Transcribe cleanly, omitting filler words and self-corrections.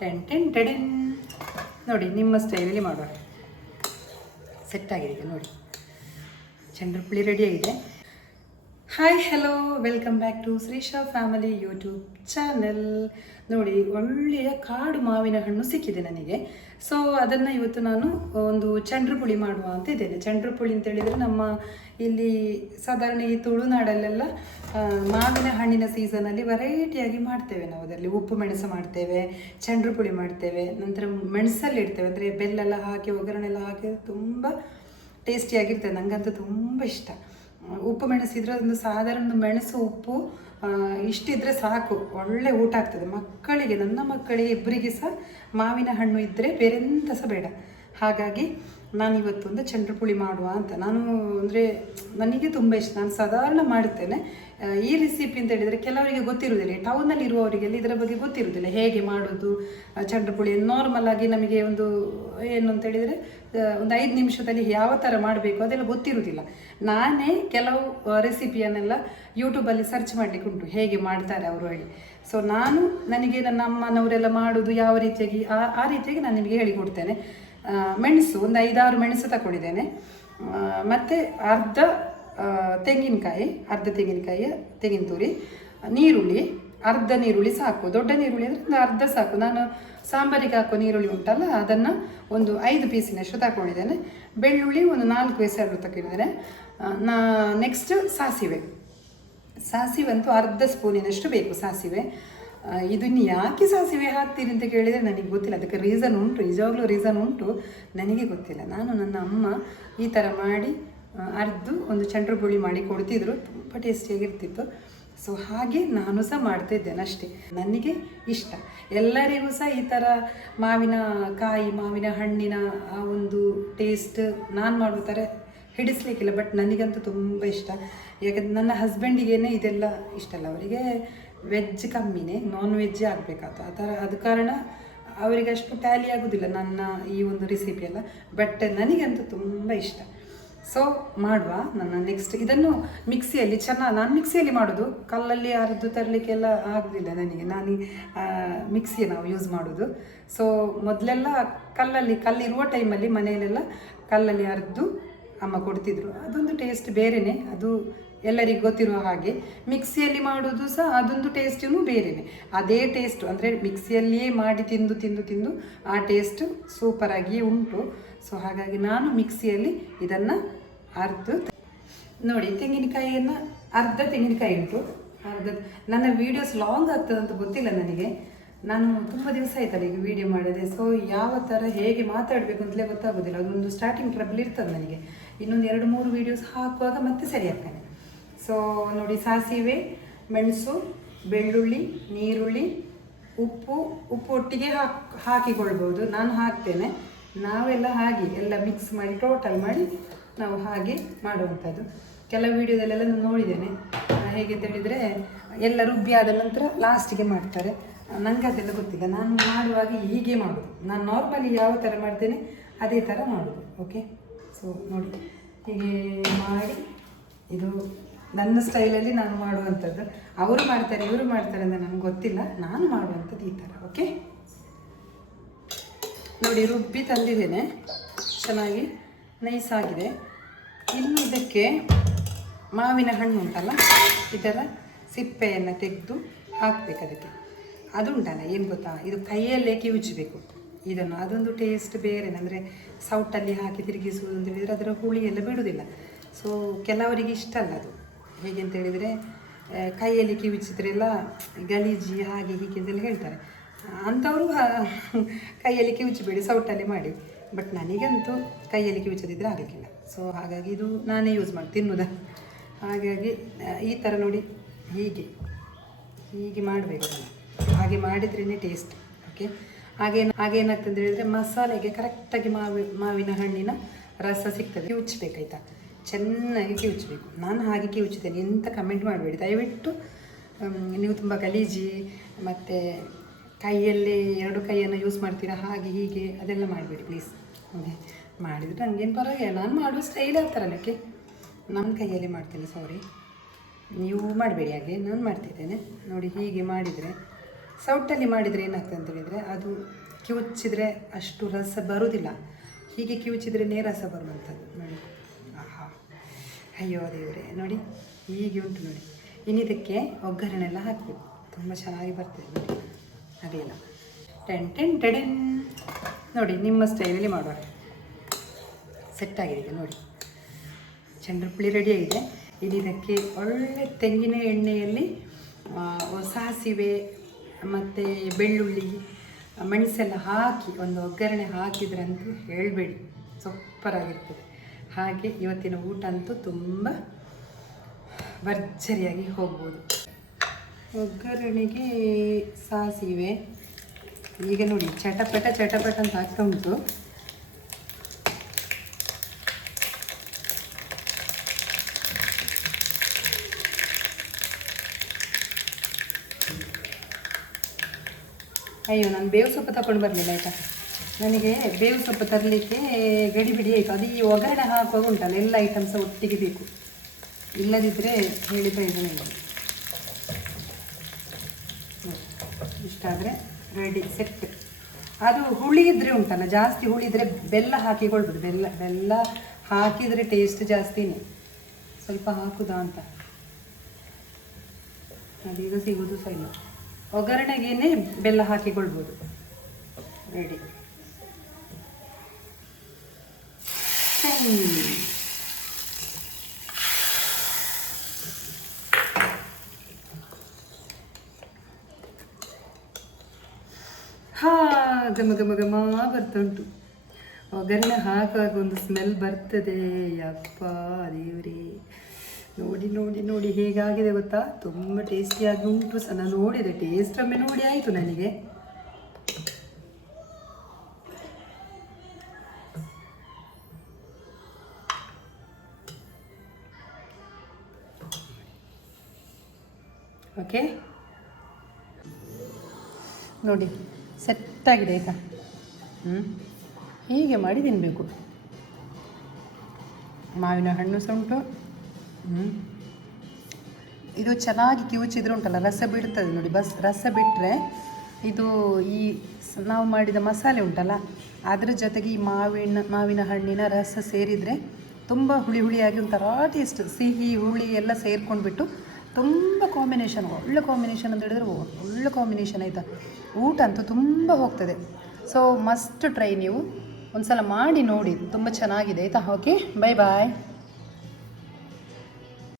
Ten ten ಟೆಡೆನ್ ನೋಡಿ, ನಿಮ್ಮ ಸ್ಟೈಲಲ್ಲಿ ಮಾಡುವ. ಸೆಟ್ ಆಗಿದೆ ನೋಡಿ, ಚಂದ್ರಪುಳಿ ರೆಡಿಯಾಗಿದೆ. Hi hello, welcome back to Shrisha family YouTube channel. ನೋಡಿ, ಒಳ್ಳೆಯ ಕಾಡು ಮಾವಿನ ಹಣ್ಣು ಸಿಕ್ಕಿದೆ ನನಗೆ. ಸೊ ಅದನ್ನು ಇವತ್ತು ನಾನು ಒಂದು ಚಂದ್ರಪುಳಿ ಮಾಡುವ ಅಂತ ಇದ್ದೇನೆ. ಚಂದ್ರಪುಳಿ ಅಂತ ಹೇಳಿದರೆ ನಮ್ಮ ಇಲ್ಲಿ ಸಾಧಾರಣ ಈ ತುಳುನಾಡಲ್ಲೆಲ್ಲ ಮಾವಿನ ಹಣ್ಣಿನ ಸೀಸನಲ್ಲಿ ವೆರೈಟಿಯಾಗಿ ಮಾಡ್ತೇವೆ ನಾವು. ಅದರಲ್ಲಿ ಉಪ್ಪು ಮೆಣಸು ಮಾಡ್ತೇವೆ, ಚಂದ್ರಪುಳಿ ಮಾಡ್ತೇವೆ, ನಂತರ ಮೆಣಸಲ್ಲಿ ಇಡ್ತೇವೆ. ಅಂದರೆ ಬೆಲ್ಲೆಲ್ಲ ಹಾಕಿ ಒಗ್ಗರಣೆಲ್ಲ ಹಾಕಿ ತುಂಬ ಟೇಸ್ಟಿಯಾಗಿರ್ತದೆ. ನನಗಂತೂ ತುಂಬ ಇಷ್ಟ. ಉಪ್ಪು ಮೆಣಸಿದ್ರೆ ಒಂದು ಸಾಧಾರಣ ಮೆಣಸು ಉಪ್ಪು ಇಷ್ಟಿದ್ರೆ ಸಾಕು, ಒಳ್ಳೆ ಊಟ ಆಗ್ತದೆ ಮಕ್ಕಳಿಗೆ. ನನ್ನ ಮಕ್ಕಳಿಗೆ ಇಬ್ಬರಿಗೆ ಸಹ ಮಾವಿನ ಹಣ್ಣು ಇದ್ದರೆ ಬೇರೆಂತ ಸಹ ಬೇಡ. ಹಾಗಾಗಿ ನಾನಿವತ್ತೊಂದು ಚಂದ್ರಪುಳಿ ಮಾಡುವ ಅಂತ. ನಾನು ಅಂದರೆ ನನಗೆ ತುಂಬ ಇಷ್ಟ, ನಾನು ಸಾಧಾರಣ ಮಾಡುತ್ತೇನೆ. ಈ ರೆಸಿಪಿ ಅಂತ ಹೇಳಿದರೆ ಕೆಲವರಿಗೆ ಗೊತ್ತಿರುವುದಿಲ್ಲ, ಟೌನಲ್ಲಿ ಇರುವವರಿಗೆಲ್ಲ ಇದರ ಬಗ್ಗೆ ಗೊತ್ತಿರುವುದಿಲ್ಲ, ಹೇಗೆ ಮಾಡೋದು ಚಂದ್ರಪುಳಿ. ನಾರ್ಮಲ್ ಆಗಿ ನಮಗೆ ಒಂದು ಏನು ಅಂತ ಹೇಳಿದರೆ ಒಂದು 5 ನಿಮಿಷದಲ್ಲಿ ಯಾವ ಥರ ಮಾಡಬೇಕು ಅದೆಲ್ಲ ಗೊತ್ತಿರುವುದಿಲ್ಲ. ನಾನೇ ಕೆಲವು ರೆಸಿಪಿಯನ್ನೆಲ್ಲ ಯೂಟ್ಯೂಬಲ್ಲಿ ಸರ್ಚ್ ಮಾಡಲಿಕ್ಕೆ ಉಂಟು, ಹೇಗೆ ಮಾಡ್ತಾರೆ ಅವರು ಹೇಳಿ. ಸೊ ನನಗೆ ನನ್ನ ಅಮ್ಮನವರೆಲ್ಲ ಮಾಡೋದು ಯಾವ ರೀತಿಯಾಗಿ ಆ ರೀತಿಯಾಗಿ ನಾನು ನಿಮಗೆ ಹೇಳಿಕೊಡ್ತೇನೆ. ಮೆಣಸು ಒಂದು 5-6 ಮೆಣಸು ತಗೊಂಡಿದ್ದೇನೆ, ಮತ್ತು ಅರ್ಧ ತೆಂಗಿನಕಾಯಿ ತೆಂಗಿನ ತುರಿ, ನೀರುಳ್ಳಿ ಅರ್ಧ ನೀರುಳ್ಳಿ ಸಾಕು. ದೊಡ್ಡ ನೀರುಳ್ಳಿ ಅಂದರೆ ಒಂದು ಅರ್ಧ ಸಾಕು. ನಾನು ಸಾಂಬಾರಿಗೆ ಹಾಕೋ ನೀರುಳ್ಳಿ ಉಂಟಲ್ಲ, ಅದನ್ನು ಒಂದು 5 ಪೀಸಿನಷ್ಟು ತಗೊಂಡಿದ್ದೇನೆ. ಬೆಳ್ಳುಳ್ಳಿ ಒಂದು 4 ಎಸಳು ತಗೊಂಡಿದ್ದೇನೆ. ನೆಕ್ಸ್ಟ್ ಸಾಸಿವೆ ಅಂತೂ ಅರ್ಧ ಸ್ಪೂನಿನಷ್ಟು ಬೇಕು ಸಾಸಿವೆ. ಇದನ್ನು ಯಾಕೆ ಸಾಸಿವೆ ಹಾಕ್ತೀರಿ ಅಂತ ಕೇಳಿದರೆ ನನಗೆ ಗೊತ್ತಿಲ್ಲ, ಅದಕ್ಕೆ ರೀಸನ್ ಉಂಟು, ನಿಜವಾಗ್ಲೂ ರೀಸನ್ ಉಂಟು, ನನಗೆ ಗೊತ್ತಿಲ್ಲ. ನನ್ನ ಅಮ್ಮ ಈ ಥರ ಮಾಡಿ ಅರ್ದು ಒಂದು ಚಂದ್ರಪುಳಿ ಮಾಡಿ ಕೊಡ್ತಿದ್ರು, ತುಂಬ ಟೇಸ್ಟಿಯಾಗಿರ್ತಿತ್ತು. ಸೊ ಹಾಗೆ ನಾನು ಸಹ ಮಾಡ್ತಾಯಿದ್ದೇನೆ ಅಷ್ಟೇ. ನನಗೆ ಇಷ್ಟ, ಎಲ್ಲರಿಗೂ ಸಹ ಈ ಥರ ಮಾವಿನ ಹಣ್ಣಿನ ಆ ಒಂದು ಟೇಸ್ಟ್ ನಾನು ಮಾಡೋ ಥರ ಹಿಡಿಸ್ಲಿಕ್ಕಿಲ್ಲ. ಬಟ್ ನನಗಂತೂ ತುಂಬ ಇಷ್ಟ. ಯಾಕಂದರೆ ನನ್ನ ಹಸ್ಬೆಂಡಿಗೇನೆ ಇದೆಲ್ಲ ಇಷ್ಟ ಅಲ್ಲ, ಅವರಿಗೆ ವೆಜ್ ಕಮ್ಮಿನೇ, ನಾನ್ ವೆಜ್ಜೇ ಆಗಬೇಕಾಯ್ತು ಆ ಥರ. ಅದು ಕಾರಣ ಅವರಿಗೆ ಅಷ್ಟು ಟ್ಯಾಲಿ ಆಗೋದಿಲ್ಲ ನನ್ನ ಈ ಒಂದು ರೆಸಿಪಿ ಎಲ್ಲ. ಬಟ್ ನನಗಂತೂ ತುಂಬ ಇಷ್ಟ. ಸೊ ಮಾಡುವ. ನೆಕ್ಸ್ಟ್ ಇದನ್ನು ಮಿಕ್ಸಿಯಲ್ಲಿ ನಾನು ಮಿಕ್ಸಿಯಲ್ಲಿ ಮಾಡೋದು, ಕಲ್ಲಲ್ಲಿ ಅರ್ದು ತರಲಿಕ್ಕೆಲ್ಲ ಆಗೋದಿಲ್ಲ ನನಗೆ. ಮಿಕ್ಸಿ ನಾವು ಯೂಸ್ ಮಾಡೋದು. ಸೊ ಮೊದಲೆಲ್ಲ ಕಲ್ಲಿರುವ ಟೈಮಲ್ಲಿ ಮನೆಯಲ್ಲೆಲ್ಲ ಕಲ್ಲಲ್ಲಿ ಅರ್ದು ಅಮ್ಮ ಕೊಡ್ತಿದ್ರು. ಅದೊಂದು ಟೇಸ್ಟ್ ಬೇರೆಯೇ, ಅದು ಎಲ್ಲರಿಗೂ ಗೊತ್ತಿರುವ ಹಾಗೆ. ಮಿಕ್ಸಿಯಲ್ಲಿ ಮಾಡೋದು ಸಹ ಅದೊಂದು ಟೇಸ್ಟೂ ಬೇರೆಯೇ. ಅದೇ ಟೇಸ್ಟು ಅಂದರೆ ಮಿಕ್ಸಿಯಲ್ಲಿಯೇ ಮಾಡಿ ತಿಂದು ಆ ಟೇಸ್ಟು ಸೂಪರಾಗಿಯೇ ಉಂಟು. ಸೊ ಹಾಗಾಗಿ ನಾನು ಮಿಕ್ಸಿಯಲ್ಲಿ ಇದನ್ನು ಅರ್ದು ನೋಡಿ. ತೆಂಗಿನಕಾಯಿಯನ್ನು ಅರ್ಧ ತೆಂಗಿನಕಾಯಿ ಉಂಟು, ನನ್ನ ವೀಡಿಯೋಸ್ ಲಾಂಗ್ ಆಗ್ತದಂತ ಗೊತ್ತಿಲ್ಲ ನನಗೆ. ನಾನು ತುಂಬ ದಿವಸ ಆಯ್ತಲ್ಲ ಈಗ ವೀಡಿಯೋ ಮಾಡಿದೆ. ಸೊ ಯಾವ ಥರ ಹೇಗೆ ಮಾತಾಡಬೇಕು ಅಂತಲೇ ಗೊತ್ತಾಗೋದಿಲ್ಲ. ಅದೊಂದು ಸ್ಟಾರ್ಟಿಂಗ್ ಟ್ರಬಲ್ ಇರ್ತದೆ ನನಗೆ. ಇನ್ನೊಂದು 2-3 ವೀಡಿಯೋಸ್ ಹಾಕುವಾಗ ಮತ್ತೆ ಸರಿ ಆಗ್ತಾನೆ. ಸೊ ನೋಡಿ, ಸಾಸಿವೆ, ಮೆಣಸು, ಬೆಳ್ಳುಳ್ಳಿ, ನೀರುಳ್ಳಿ, ಉಪ್ಪು ಒಟ್ಟಿಗೆ ಹಾಕಿಕೊಳ್ಬೋದು. ನಾನು ಹಾಕ್ತೇನೆ. ನಾವೆಲ್ಲ ಹಾಗೆ ಎಲ್ಲ ಮಿಕ್ಸ್ ಮಾಡಿ ಟೋಟಲ್ ಮಾಡಿ ನಾವು ಹಾಗೆ ಮಾಡುವಂಥದ್ದು. ಕೆಲವು ವೀಡಿಯೋದಲ್ಲೆಲ್ಲ ನಾನು ನೋಡಿದ್ದೇನೆ, ಹೇಗೆ ಅಂತ ಹೇಳಿದರೆ ಎಲ್ಲ ರುಬ್ಬಿ ಆದ ನಂತರ ಲಾಸ್ಟಿಗೆ ಮಾಡ್ತಾರೆ. ನನಗೆ ಅದೆಲ್ಲ ಗೊತ್ತಿಲ್ಲ. ನಾನು ಮಾಡುವಾಗ ಹೀಗೆ ಮಾಡೋದು. ನಾನು ನಾರ್ಮಲಿ ಯಾವ ಥರ ಮಾಡ್ತೇನೆ ಅದೇ ಥರ ಮಾಡೋದು. ಓಕೆ. ಸೊ ನೋಡಿ, ಹೀಗೆ ಮಾಡಿ, ಇದು ನನ್ನ ಸ್ಟೈಲಲ್ಲಿ ನಾನು ಮಾಡುವಂಥದ್ದು. ಅವರು ಮಾಡ್ತಾರೆ ಇವರು ಮಾಡ್ತಾರೆ ಅಂತ ನನಗೆ ಗೊತ್ತಿಲ್ಲ, ನಾನು ಮಾಡುವಂಥದ್ದು ಈ ಥರ. ಓಕೆ. ನೋಡಿ, ರುಬ್ಬಿ ತಂದಿದ್ದೇನೆ, ಚೆನ್ನಾಗಿ ನೈಸಾಗಿದೆ. ಇನ್ನು ಇದಕ್ಕೆ ಮಾವಿನ ಹಣ್ಣು ಉಂಟಲ್ಲ, ಇದರ ಸಿಪ್ಪೆಯನ್ನು ತೆಗೆದು ಹಾಕಬೇಕು ಅದಕ್ಕೆ. ಅದು ಉಂಟಲ್ಲ, ಏನು ಗೊತ್ತಾ, ಇದು ಕೈಯಲ್ಲೇ ಕಿವುಚಬೇಕು ಇದನ್ನು. ಅದೊಂದು ಟೇಸ್ಟ್ ಬೇರೆ. ಅಂದರೆ ಸೌಟಲ್ಲಿ ಹಾಕಿ ತಿರುಗಿಸುವುದು ಅಂತ ಹೇಳಿದರೆ ಅದರ ಹುಳಿ ಎಲ್ಲ ಬಿಡುವುದಿಲ್ಲ. ಸೊ ಕೆಲವರಿಗೆ ಇಷ್ಟ ಅಲ್ಲ ಅದು. ಹೇಗೆ ಅಂತ ಹೇಳಿದರೆ ಕೈಯಲ್ಲಿ ಕಿವುಚಿದ್ರೆಲ್ಲ ಗಲೀಜಿ ಹಾಗೆ ಹೀಗೆ ಅಂತೆಲ್ಲ ಹೇಳ್ತಾರೆ. ಅಂಥವರು ಕೈಯಲ್ಲಿ ಕಿವುಚಬೇಡಿ, ಸೌಟಲ್ಲಿ ಮಾಡಿ. ಬಟ್ ನನಗಂತೂ ಕೈಯಲ್ಲಿ ಕಿವುಚದಿದ್ರೆ ಆಗಲಿಕ್ಕಿಲ್ಲ. ಸೊ ಹಾಗಾಗಿ ಇದು ನಾನೇ ಯೂಸ್ ಮಾಡಿ ತಿನ್ನೋದು. ಹಾಗಾಗಿ ಈ ಥರ ನೋಡಿ, ಹೀಗೆ ಮಾಡಬೇಕು. ಹಾಗೆ ಮಾಡಿದ್ರೇ ಟೇಸ್ಟ್. ಓಕೆ. ಹಾಗೇನಾಗ್ತದೆ ಹೇಳಿದರೆ ಮಸಾಲೆಗೆ ಕರೆಕ್ಟಾಗಿ ಮಾವಿನ ಹಣ್ಣಿನ ರಸ ಸಿಗ್ತದೆ. ಕಿವುಚಬೇಕಾಯ್ತಾ, ಚೆನ್ನಾಗಿ ಕಿವುಚಬೇಕು. ನಾನು ಹಾಗೆ ಕಿವುಚಿದ್ದೇನೆ, ಎಂತ ಕಮೆಂಟ್ ಮಾಡಬೇಡಿ ದಯವಿಟ್ಟು. ನೀವು ತುಂಬ ಗಲೀಜಿ ಮತ್ತು ಕೈಯಲ್ಲೇ 2 ಕೈಯನ್ನು ಯೂಸ್ ಮಾಡ್ತೀರಾ ಹಾಗೆ ಹೀಗೆ ಅದೆಲ್ಲ ಮಾಡಬೇಡಿ ಪ್ಲೀಸ್. ಓಕೆ. ಮಾಡಿದರೆ ನನಗೇನು ಪರವಾಗಿಲ್ಲ, ನಾನು ಮಾಡುವ ಸ್ಟೈಲ್ ಆ ಥರ. ಅದಕ್ಕೆ ನನ್ನ ಕೈಯಲ್ಲಿ ಮಾಡ್ತೇನೆ, ಸಾರಿ, ನೀವು ಮಾಡಬೇಡಿ ಹಾಗೆ. ನಾನು ಮಾಡ್ತಿದ್ದೇನೆ ನೋಡಿ. ಹೀಗೆ ಮಾಡಿದರೆ ಸೌಟಲ್ಲಿ ಮಾಡಿದರೆ ಏನಾಗ್ತದೆ ಅಂತ ಹೇಳಿದರೆ ಅದು ಕಿವುಚಿದ್ರೆ ಅಷ್ಟು ರಸ ಬರೋದಿಲ್ಲ. ಹೀಗೆ ಕಿವುಚಿದ್ರೆ ರಸ ಬರುವಂಥದ್ದು ನೋಡಿ. ಆಹಾ, ಅಯ್ಯೋ ದೇವರೇ, ನೋಡಿ ಹೀಗೆ ಉಂಟು ನೋಡಿ. ಇನ್ನಿದಕ್ಕೆ ಒಗ್ಗರಣೆಲ್ಲ ಹಾಕಬೇಕು, ತುಂಬ ಚೆನ್ನಾಗಿ ಬರ್ತದೆ ನೋಡಿ. ಅದೇಲ್ಲ ಟೆನ್ ನೋಡಿ, ನಿಮ್ಮ ಸ್ಟೈಲಲ್ಲಿ ಮಾಡುವ. ಸೆಟ್ ಆಗಿದೆ ನೋಡಿ, ಚಂದ್ರಪುಳಿ ರೆಡಿಯಾಗಿದೆ. ಇನ್ನಿದಕ್ಕೆ ಒಳ್ಳೆ ತೆಂಗಿನ ಎಣ್ಣೆಯಲ್ಲಿ ಸಾಸಿವೆ ಮತ್ತು ಬೆಳ್ಳುಳ್ಳಿ ಮೆಣಸೆಲ್ಲ ಹಾಕಿ ಒಂದು ಒಗ್ಗರಣೆ ಹಾಕಿದ್ರಂತೂ ಹೇಳಬೇಡಿ, ಸೂಪರಾಗಿರ್ತದೆ. ಹಾಗೆ ಇವತ್ತಿನ ಊಟ ಅಂತೂ ತುಂಬ ಭರ್ಜರಿಯಾಗಿ ಹೋಗ್ಬೋದು. ಒಗ್ಗರಣೆಗೆ ಸಾಸಿವೆ ಈಗ ನೋಡಿ ಚಟಪಟ ಅಂತ ಆಗ್ತಾ ಉಂಟು. ಅಯ್ಯೋ, ನಾನು ಬೇವು ಸೊಪ್ಪು ತಗೊಂಡು ಬರಲಿಲ್ಲ ಆಯಿತಾ. ನನಗೆ ಬೇವು ಸೊಪ್ಪು ತರಲಿಕ್ಕೆ ಗಡಿಬಿಡಿ ಆಯಿತು. ಅದು ಈ ಒಗ್ಗರಣೆ ಹಾಕುವಾಗ ಉಂಟಲ್ಲ, ಎಲ್ಲ ಐಟಮ್ಸ ಒಟ್ಟಿಗೆ ಬೇಕು, ಇಲ್ಲದಿದ್ದರೆ ಹೇಳಿ ಪ್ರಯೋಜನ ಇಲ್ಲ. ಇಷ್ಟಾದರೆ ರೆಡಿ, ಸೆಟ್. ಅದು ಹುಳಿ ಇದ್ದರೆ ಉಂಟಲ್ಲ, ಜಾಸ್ತಿ ಹುಳಿ ಇದ್ದರೆ ಬೆಲ್ಲ ಹಾಕಿಕೊಳ್ಬೋದು. ಬೆಲ್ಲ ಹಾಕಿದರೆ ಟೇಸ್ಟ್ ಜಾಸ್ತಿನೇ. ಸ್ವಲ್ಪ ಹಾಕುದಾ ಅಂತ, ಅದೀಗ ಸಿಗೋದು ಸಹ ಇಲ್ಲ. ಒಗ್ಗರಣೆಗೇನೆ ಬೆಲ್ಲ ಹಾಕಿಕೊಳ್ಬೋದು. ರೆಡಿ. ಘಮ ಬರ್ತುಂಟು. ಒಗ್ಗರಣೆ ಹಾಕುವಾಗ ಒಂದು ಸ್ಮೆಲ್ ಬರ್ತದೆ. ಯಪ್ಪ ದೇವ್ರಿ, ನೋಡಿ ಹೇಗಾಗಿದೆ ಗೊತ್ತಾ. ತುಂಬ ಟೇಸ್ಟಿಯಾಗಿ ಉಂಟು ಸಹ. ನಾನು ನೋಡಿದೆ, ಟೇಸ್ಟ್ ಒಮ್ಮೆ ನೋಡಿ ಆಯಿತು ನನಗೆ. ಓಕೆ ನೋಡಿ, ಸೆಟ್ಟಾಗಿದೆ ಆಯಿತಾ. ಹೀಗೆ ಮಾಡಿ ತಿನ್ನಬೇಕು. ಮಾವಿನ ಹಣ್ಣು ಸಹ ಉಂಟು. ಇದು ಚೆನ್ನಾಗಿ ಕಿವುಚಿದ್ರೆ ಉಂಟಲ್ಲ, ರಸ ಬಿಡ್ತದೆ ನೋಡಿ. ರಸ ಬಿಟ್ಟರೆ ಇದು ಈ ನಾವು ಮಾಡಿದ ಮಸಾಲೆ ಉಂಟಲ್ಲ, ಅದರ ಜೊತೆಗೆ ಈ ಮಾವಿನ ಹಣ್ಣಿನ ರಸ ಸೇರಿದರೆ ತುಂಬ ಹುಳಿಯಾಗಿ ಒಂಥರ ಟೇಸ್ಟ್, ಸಿಹಿ ಹುಳಿ ಎಲ್ಲ ಸೇರ್ಕೊಂಡ್ಬಿಟ್ಟು ತುಂಬ ಕಾಂಬಿನೇಷನ್, ಒಳ್ಳೆ ಕಾಂಬಿನೇಷನ್ ಅಂತ ಹೇಳಿದ್ರೆ ಒಳ್ಳೆ ಕಾಂಬಿನೇಷನ್ ಆಯಿತಾ. ಊಟ ಅಂತೂ ತುಂಬ ಹೋಗ್ತದೆ. ಸೊ ಮಸ್ಟ್ ಟ್ರೈ, ನೀವು ಒಂದು ಸಲ ಮಾಡಿ ನೋಡಿ, ತುಂಬ ಚೆನ್ನಾಗಿದೆ ಆಯಿತಾ. ಓಕೆ, ಬಾಯ್.